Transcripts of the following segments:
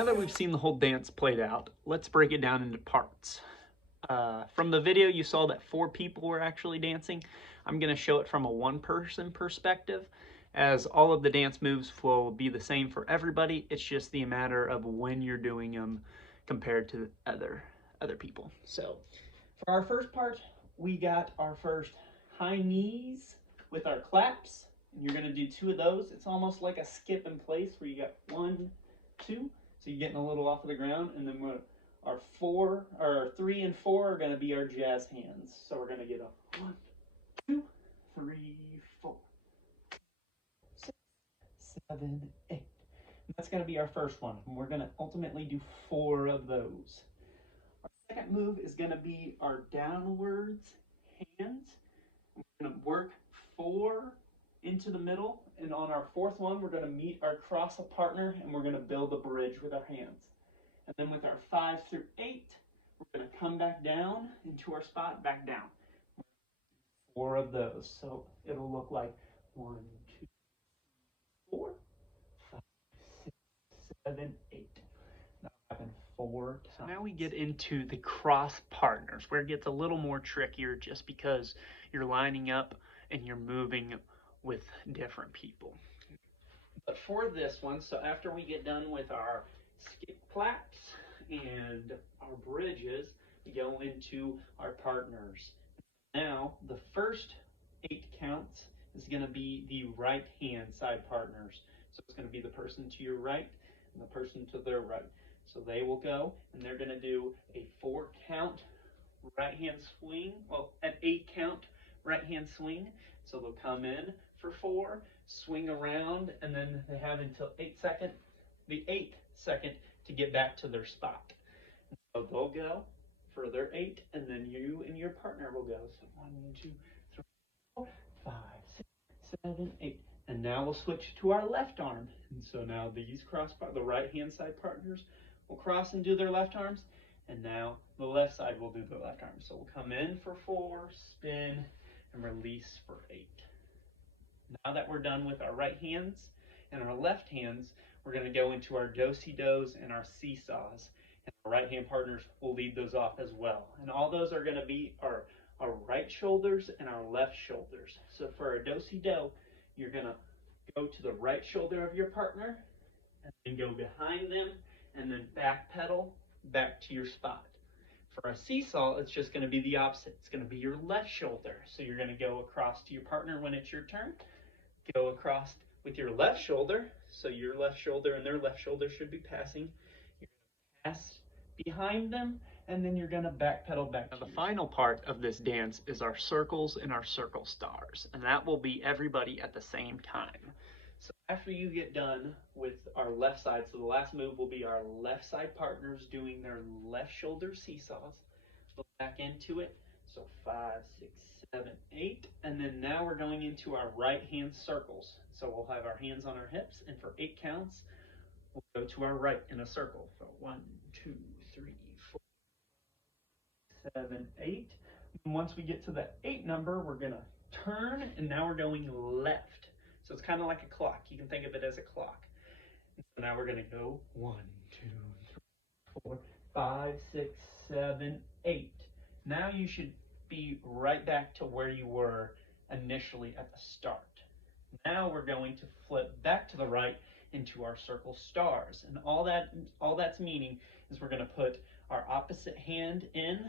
Now that we've seen the whole dance played out, let's break it down into parts. From the video, you saw that 4 people were actually dancing. I'm going to show it from a one-person perspective, as all of the dance moves will be the same for everybody. It's just the matter of when you're doing them compared to other people. So, for our first part, we got our first high knees with our claps. And you're going to do 2 of those. It's almost like a skip in place where you got 1, 2. So you're getting a little off of the ground, and then our 3 and 4 are going to be our jazz hands. So we're going to get a 1, 2, 3, 4, 6, 7, 8. And that's going to be our first one. And we're going to ultimately do 4 of those. Our second move is going to be our downwards hands. We're going to work 4 into the middle, and on our 4th one, we're going to meet our cross a partner, and we're going to build a bridge with our hands. And then with our 5 through 8, we're going to come back down into our spot, back down. 4 of those. So it'll look like 1, 2, 4, 5, 6, 7, 8. That'll happen 4 times. So now we get into the cross partners, where it gets a little more trickier just because you're lining up and you're moving with different people. But for this one, so after we get done with our skip claps and our bridges, we go into our partners. Now, the first 8 counts is going to be the right hand side partners. So it's going to be the person to your right and the person to their right. So they will go, and they're going to do a 4 count right hand swing, well, an 8 count right hand swing. So they'll come in for 4, swing around, and then they have until the 8th second to get back to their spot. So they'll go for their 8, and then you and your partner will go. So 1, 2, 3, 4, 5, 6, 7, 8. And now we'll switch to our left arm. And so now the right hand side partners will cross and do their left arms. And now the left side will do their left arm. So we'll come in for 4, spin, and release for 8. Now that we're done with our right hands and our left hands, we're going to go into our do-si-dos and our seesaws. And our right hand partners will lead those off as well. And all those are going to be our right shoulders and our left shoulders. So for a do-si-do, you're going to go to the right shoulder of your partner and then go behind them and then back pedal back to your spot. For a seesaw, it's just going to be the opposite. It's going to be your left shoulder. So you're going to go across to your partner when it's your turn. Go across with your left shoulder. So your left shoulder and their left shoulder should be passing. You're going to pass behind them, and then you're going to back pedal back. Now, the final part of this dance is our circles and our circle stars, and that will be everybody at the same time. So after you get done with our left side, so the last move will be our left side partners doing their left shoulder seesaws. Go back into it. So 5, 6, 7, 8. And then now we're going into our right hand circles. So we'll have our hands on our hips, and for 8 counts, we'll go to our right in a circle. So 1, 2, 3, 4, 7, 8. And once we get to the 8 number, we're going to turn, and now we're going left. So it's kind of like a clock. You can think of it as a clock. So now we're going to go 1, 2, 3, 4, 5, 6, 7, 8. Now you should be right back to where you were initially at the start. Now we're going to flip back to the right into our circle stars. And all that's meaning is we're going to put our opposite hand in,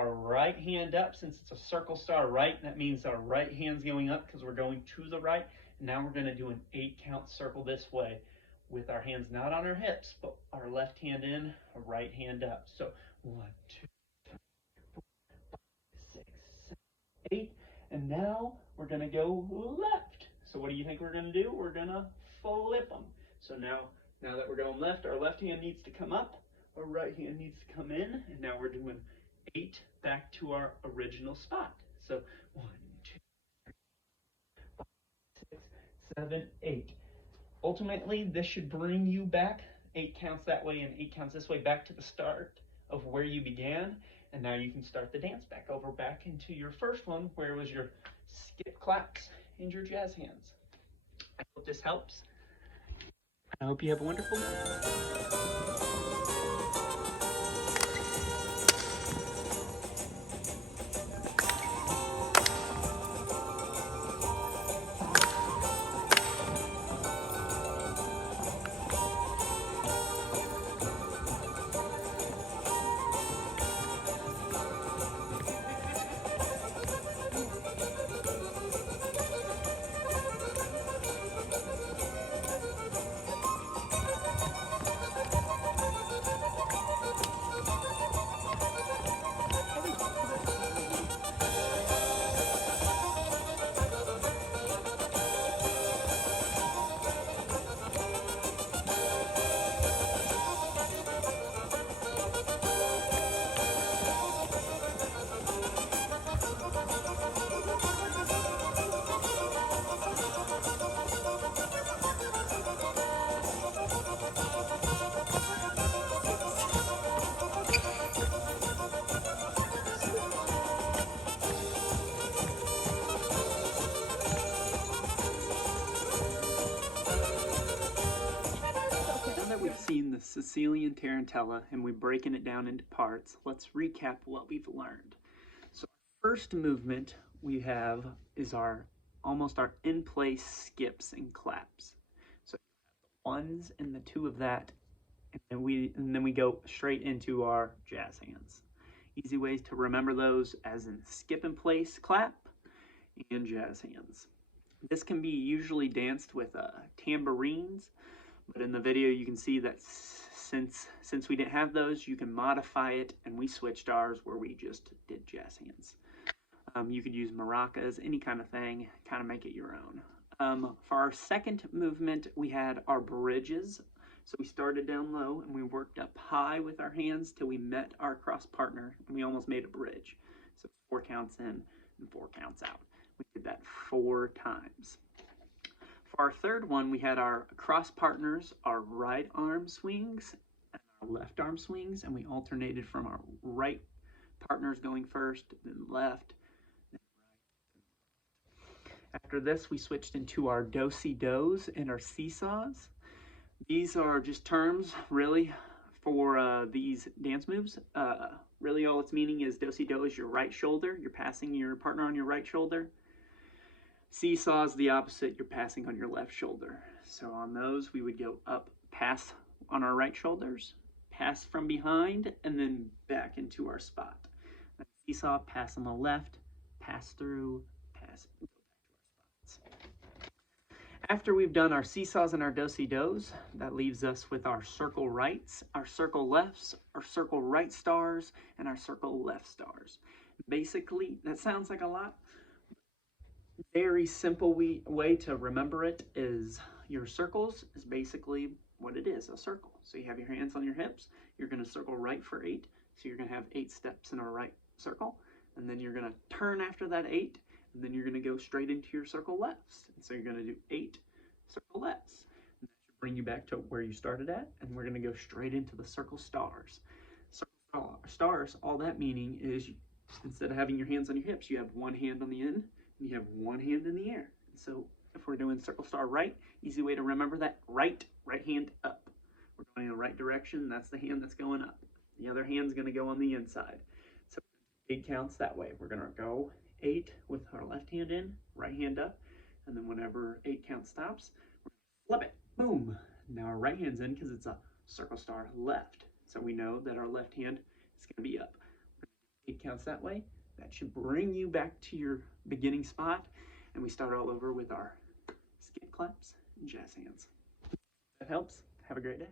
our right hand up. Since it's a circle star right, that means our right hand's going up because we're going to the right. Now we're going to do an 8 count circle this way with our hands not on our hips, but our left hand in, our right hand up. So 1, 2, 3, 4, 5, 6, 7, 8. And now we're going to go left. So what do you think we're going to do? We're going to flip them. So now that we're going left, our left hand needs to come up, our right hand needs to come in, and now we're doing 8 back to our original spot. So 1, 2, 3, 5, 6, 7, 8. Ultimately, this should bring you back 8 counts that way and 8 counts this way back to the start of where you began. And now you can start the dance back into your first one, where it was your skip claps and your jazz hands. I hope this helps. I hope you have a wonderful day. Now that we've seen the Sicilian Tarantella and we're breaking it down into parts, let's recap what we've learned. So first movement we have is almost our in-place skips and claps. So ones and the two of that, and then we go straight into our jazz hands. Easy ways to remember those as in skip in place clap and jazz hands. This can be usually danced with tambourines, but in the video you can see that since we didn't have those, you can modify it, and we switched ours where we just did jazz hands. You could use maracas, any kind of thing, kind of make it your own. For our second movement, we had our bridges. So we started down low and we worked up high with our hands till we met our cross partner, and we almost made a bridge. So 4 counts in and 4 counts out. We did that 4 times. For our third one, we had our cross partners, our right arm swings and our left arm swings, and we alternated from our right partners going first, then left, then right. After this, we switched into our do-si-dos and our seesaws. These are just terms, really, for these dance moves. Really, all it's meaning is do-si-do is your right shoulder. You're passing your partner on your right shoulder. Seesaw is the opposite. You're passing on your left shoulder. So on those, we would go up, pass on our right shoulders, pass from behind, and then back into our spot. Seesaw, pass on the left, pass through, pass, go back to our spots. After we've done our seesaws and our do-si-dos, that leaves us with our circle rights, our circle lefts, our circle right stars, and our circle left stars. Basically, that sounds like a lot. Very simple way to remember it is your circles is basically what it is, a circle. So you have your hands on your hips, you're going to circle right for 8, so you're going to have 8 steps in a right circle, and then you're going to turn after that 8, and then you're going to go straight into your circle lefts. And so you're going to do 8 circle lefts. And that should bring you back to where you started at, and we're going to go straight into the circle stars. Circle stars, all that meaning is instead of having your hands on your hips, you have one hand on the end, and you have one hand in the air. So if we're doing circle star right, easy way to remember that, right hand up. We're going in the right direction, that's the hand that's going up. The other hand's going to go on the inside. So 8 counts that way. We're going to go 8 with our left hand in, right hand up, and then whenever 8 count stops, we're going to flip it. Boom. Now our right hand's in because it's a circle star left. So we know that our left hand is going to be up. 8 counts that way. That should bring you back to your beginning spot, and we start all over with our skip claps and jazz hands. If that helps. Have a great day.